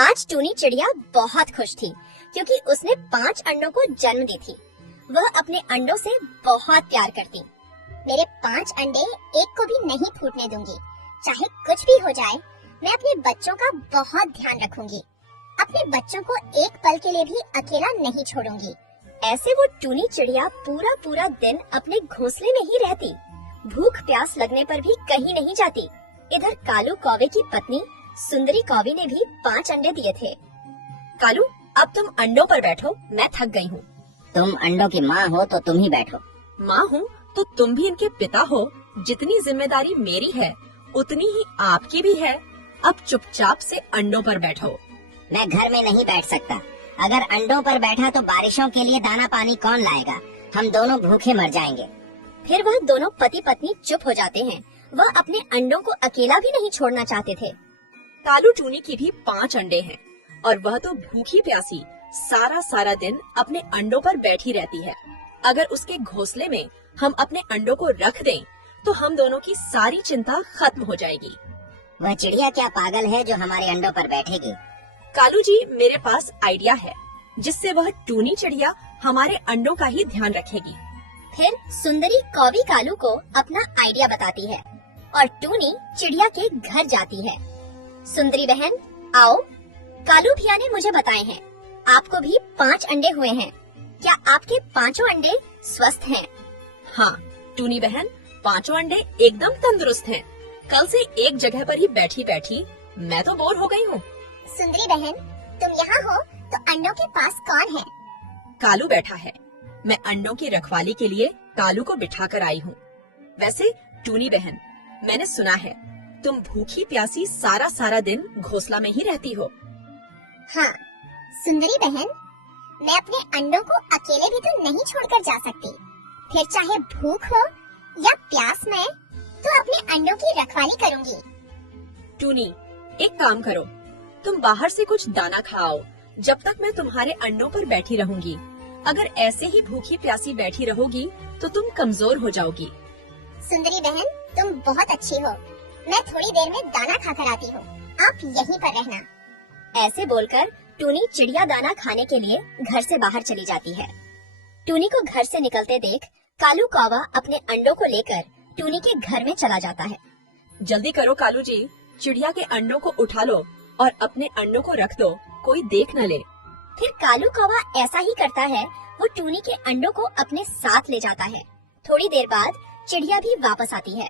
आज टूनी चिड़िया बहुत खुश थी क्योंकि उसने 5 अंडों को जन्म दी थी। वह अपने अंडों से बहुत प्यार करती। मेरे 5 अंडे एक को भी नहीं फूटने दूंगी, चाहे कुछ भी हो जाए। मैं अपने बच्चों का बहुत ध्यान रखूंगी। अपने बच्चों को एक पल के लिए भी अकेला नहीं छोड़ूंगी। ऐसे वो टूनी चिड़िया पूरा पूरा दिन अपने घोंसले में ही रहती। भूख प्यास लगने पर भी कहीं नहीं जाती। इधर कालू कौवे की पत्नी सुंदरी कौवी ने भी 5 अंडे दिए थे। कालू, अब तुम अंडों पर बैठो, मैं थक गई हूँ। तुम अंडों की माँ हो तो तुम ही बैठो। माँ हूँ तो तुम भी इनके पिता हो। जितनी जिम्मेदारी मेरी है उतनी ही आपकी भी है। अब चुपचाप से अंडों पर बैठो। मैं घर में नहीं बैठ सकता। अगर अंडों पर बैठा तो बारिशों के लिए दाना पानी कौन लाएगा? हम दोनों भूखे मर जाएंगे। फिर वह दोनों पति पत्नी चुप हो जाते हैं। वह अपने अंडों को अकेला भी नहीं छोड़ना चाहते थे। कालू टूनी की भी 5 अंडे हैं और वह तो भूखी प्यासी सारा दिन अपने अंडों पर बैठी रहती है। अगर उसके घोंसले में हम अपने अंडों को रख दें तो हम दोनों की सारी चिंता खत्म हो जाएगी। वह चिड़िया क्या पागल है जो हमारे अंडों पर बैठेगी? कालू जी, मेरे पास आइडिया है जिससे वह टूनी चिड़िया हमारे अंडों का ही ध्यान रखेगी। फिर सुंदरी कौवी कालू को अपना आइडिया बताती है और टूनी चिड़िया के घर जाती है। सुंदरी बहन, आओ। कालू भैया ने मुझे बताए हैं आपको भी 5 अंडे हुए हैं। क्या आपके 5 अंडे स्वस्थ हैं? हाँ टूनी बहन, 5 अंडे एकदम तंदुरुस्त हैं। कल से एक जगह पर ही बैठी बैठी मैं तो बोर हो गई हूँ। सुंदरी बहन, तुम यहाँ हो तो अंडों के पास कौन है? कालू बैठा है। मैं अंडों की रखवाली के लिए कालू को बिठा कर आई हूँ। वैसे टूनी बहन, मैंने सुना है तुम भूखी प्यासी सारा दिन घोंसला में ही रहती हो। हाँ सुंदरी बहन, मैं अपने अंडों को अकेले भी तो नहीं छोड़कर जा सकती। फिर चाहे भूख हो या प्यास में, तो अपने अंडों की रखवाली करूंगी। टूनी, एक काम करो, तुम बाहर से कुछ दाना खाओ जब तक मैं तुम्हारे अंडों पर बैठी रहूंगी। अगर ऐसे ही भूखी प्यासी बैठी रहोगी तो तुम कमजोर हो जाओगी। सुंदरी बहन, तुम बहुत अच्छी हो। मैं थोड़ी देर में दाना खाकर आती हूँ, आप यहीं पर रहना। ऐसे बोलकर टूनी चिड़िया दाना खाने के लिए घर से बाहर चली जाती है। टूनी को घर से निकलते देख कालू कौवा अपने अंडों को लेकर टूनी के घर में चला जाता है। जल्दी करो कालू जी, चिड़िया के अंडों को उठा लो और अपने अंडों को रख दो, कोई देख न ले। फिर कालू कौवा ऐसा ही करता है। वो टूनी के अंडों को अपने साथ ले जाता है। थोड़ी देर बाद चिड़िया भी वापस आती है।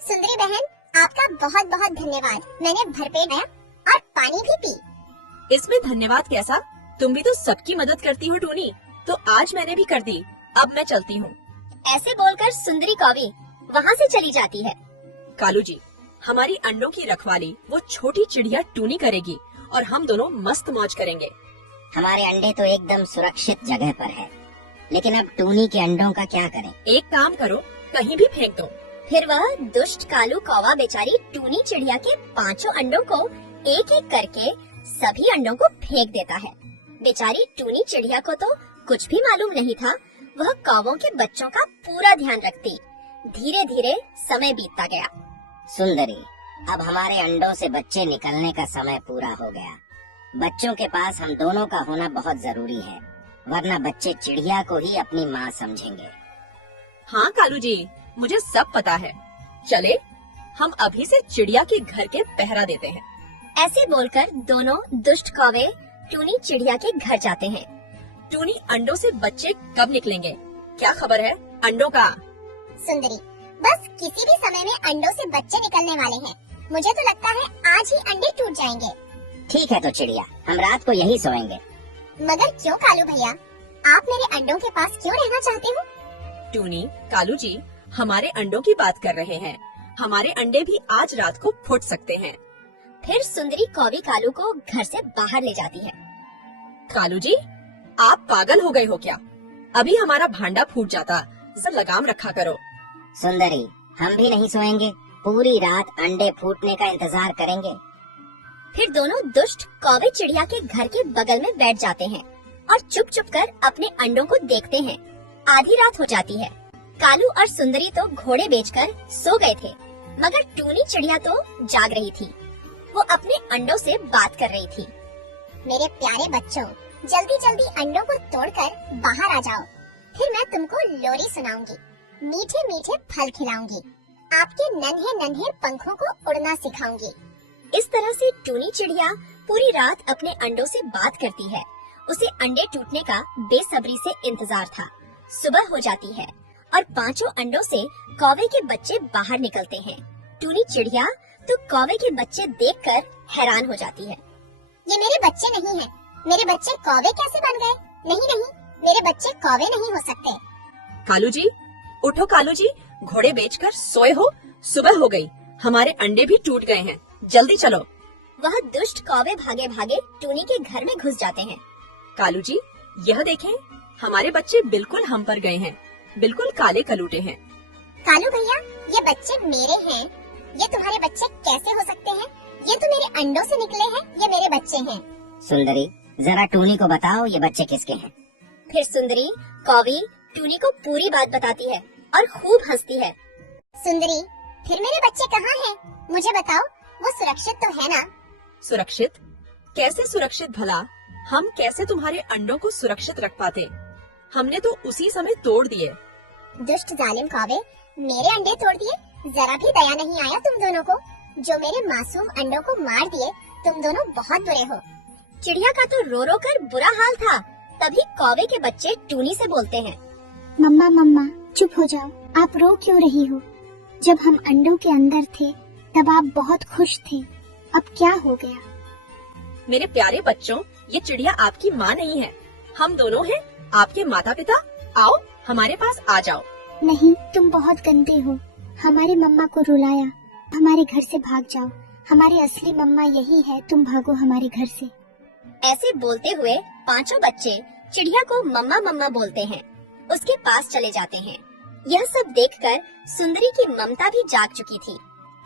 सुंदरी बहन, आपका बहुत बहुत धन्यवाद। मैंने भरपेट खाया और पानी भी पी। इसमें धन्यवाद कैसा? तुम भी तो सबकी मदद करती हो टूनी, तो आज मैंने भी कर दी। अब मैं चलती हूँ। ऐसे बोलकर सुंदरी कौवी वहाँ से चली जाती है। कालू जी, हमारी अंडों की रखवाली वो छोटी चिड़िया टूनी करेगी और हम दोनों मस्त मौज करेंगे। हमारे अंडे तो एकदम सुरक्षित जगह पर है, लेकिन अब टूनी के अंडों का क्या करें? एक काम करो, कहीं भी फेंक दो। फिर वह दुष्ट कालू कौवा बेचारी टूनी चिड़िया के 5 अंडों को एक एक करके सभी अंडों को फेंक देता है। बेचारी टूनी चिड़िया को तो कुछ भी मालूम नहीं था। वह कौवों के बच्चों का पूरा ध्यान रखती। धीरे धीरे समय बीतता गया। सुंदरी, अब हमारे अंडों से बच्चे निकलने का समय पूरा हो गया। बच्चों के पास हम दोनों का होना बहुत जरूरी है, वरना बच्चे चिड़िया को ही अपनी माँ समझेंगे। हाँ कालू जी, मुझे सब पता है। चले, हम अभी से चिड़िया के घर के पहरा देते हैं। ऐसे बोलकर दोनों दुष्ट कौवे टूनी चिड़िया के घर जाते हैं। टूनी, अंडों से बच्चे कब निकलेंगे? क्या खबर है अंडों का? सुंदरी, बस किसी भी समय में अंडों से बच्चे निकलने वाले हैं। मुझे तो लगता है आज ही अंडे टूट जाएंगे। ठीक है तो चिड़िया, हम रात को यही सोएंगे। मगर क्यों कालू भैया, आप मेरे अंडों के पास क्यों रहना चाहते हो? टूनी, कालू जी हमारे अंडों की बात कर रहे हैं। हमारे अंडे भी आज रात को फूट सकते हैं। फिर सुंदरी कौवी कालू को घर से बाहर ले जाती है। कालू जी, आप पागल हो गए हो क्या? अभी हमारा भांडा फूट जाता, जरा लगाम रखा करो। सुंदरी, हम भी नहीं सोएंगे, पूरी रात अंडे फूटने का इंतजार करेंगे। फिर दोनों दुष्ट कौवे चिड़िया के घर के बगल में बैठ जाते हैं और चुप चुप कर अपने अंडों को देखते हैं। आधी रात हो जाती है। कालू और सुंदरी तो घोड़े बेचकर सो गए थे, मगर टूनी चिड़िया तो जाग रही थी। वो अपने अंडों से बात कर रही थी। मेरे प्यारे बच्चों, जल्दी जल्दी अंडों को तोड़कर बाहर आ जाओ। फिर मैं तुमको लोरी सुनाऊंगी, मीठे मीठे फल खिलाऊंगी, आपके नन्हे नन्हे पंखों को उड़ना सिखाऊंगी। इस तरह से टूनी चिड़िया पूरी रात अपने अंडों से बात करती है। उसे अंडे टूटने का बेसब्री से इंतजार था। सुबह हो जाती है और पांचों अंडों से कौवे के बच्चे बाहर निकलते हैं। टूनी चिड़िया तो कौवे के बच्चे देखकर हैरान हो जाती है। ये मेरे बच्चे नहीं हैं। मेरे बच्चे कौवे कैसे बन गए? नहीं नहीं, मेरे बच्चे कौवे नहीं हो सकते। कालू जी, उठो कालू जी, घोड़े बेचकर सोए हो? सुबह हो गई, हमारे अंडे भी टूट गए हैं, जल्दी चलो। वह दुष्ट कौवे भागे भागे टूनी के घर में घुस जाते हैं। कालू जी, यह देखें, हमारे बच्चे बिल्कुल हम पर गए हैं, बिल्कुल काले कलूटे हैं। कालू भैया, ये बच्चे मेरे हैं। ये तुम्हारे बच्चे कैसे हो सकते हैं? ये तो मेरे अंडों से निकले हैं, ये मेरे बच्चे हैं। सुंदरी, जरा टूनी को बताओ ये बच्चे किसके हैं। फिर सुंदरी कौवी टूनी को पूरी बात बताती है और खूब हंसती है। सुंदरी, फिर मेरे बच्चे कहाँ हैं? मुझे बताओ, वो सुरक्षित तो है ना? सुरक्षित? कैसे सुरक्षित भला? हम कैसे तुम्हारे अंडों को सुरक्षित रख पाते? हमने तो उसी समय तोड़ दिए। दुष्ट जालिम कौवे, मेरे अंडे तोड़ दिए? जरा भी दया नहीं आया तुम दोनों को? जो मेरे मासूम अंडों को मार दिए, तुम दोनों बहुत बुरे हो। चिड़िया का तो रो रो कर बुरा हाल था। तभी कौवे के बच्चे टूनी से बोलते हैं। मम्मा मम्मा, चुप हो जाओ, आप रो क्यों रही हो? जब हम अंडों के अंदर थे तब आप बहुत खुश थे, अब क्या हो गया? मेरे प्यारे बच्चों, ये चिड़िया आपकी माँ नहीं है, हम दोनों हैं आपके माता पिता। आओ हमारे पास आ जाओ। नहीं, तुम बहुत गंदे हो, हमारी मम्मा को रुलाया, हमारे घर से भाग जाओ, हमारी असली मम्मा यही है, तुम भागो हमारे घर से। ऐसे बोलते हुए पांचों बच्चे चिड़िया को मम्मा मम्मा बोलते हैं। उसके पास चले जाते हैं। यह सब देखकर सुंदरी की ममता भी जाग चुकी थी।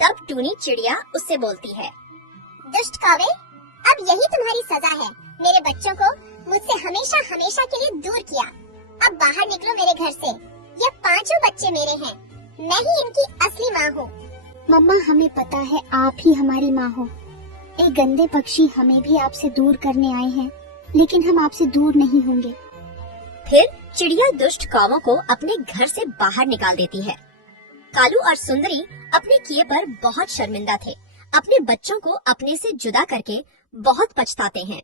तब टूनी चिड़िया उससे बोलती है, दुष्ट कौवे, अब यही तुम्हारी सजा है। मेरे बच्चों को मुझसे हमेशा हमेशा के लिए दूर किया। अब बाहर निकलो मेरे घर से। ये पांचों बच्चे मेरे हैं, मैं ही इनकी असली माँ हूँ। मम्मा, हमें पता है आप ही हमारी माँ हो। एक गंदे पक्षी हमें भी आपसे दूर करने आए हैं, लेकिन हम आपसे दूर नहीं होंगे। फिर चिड़िया दुष्ट कौवों को अपने घर से बाहर निकाल देती है। कालू और सुंदरी अपने किए पर बहुत शर्मिंदा थे। अपने बच्चों को अपने से जुदा करके बहुत पछताते हैं।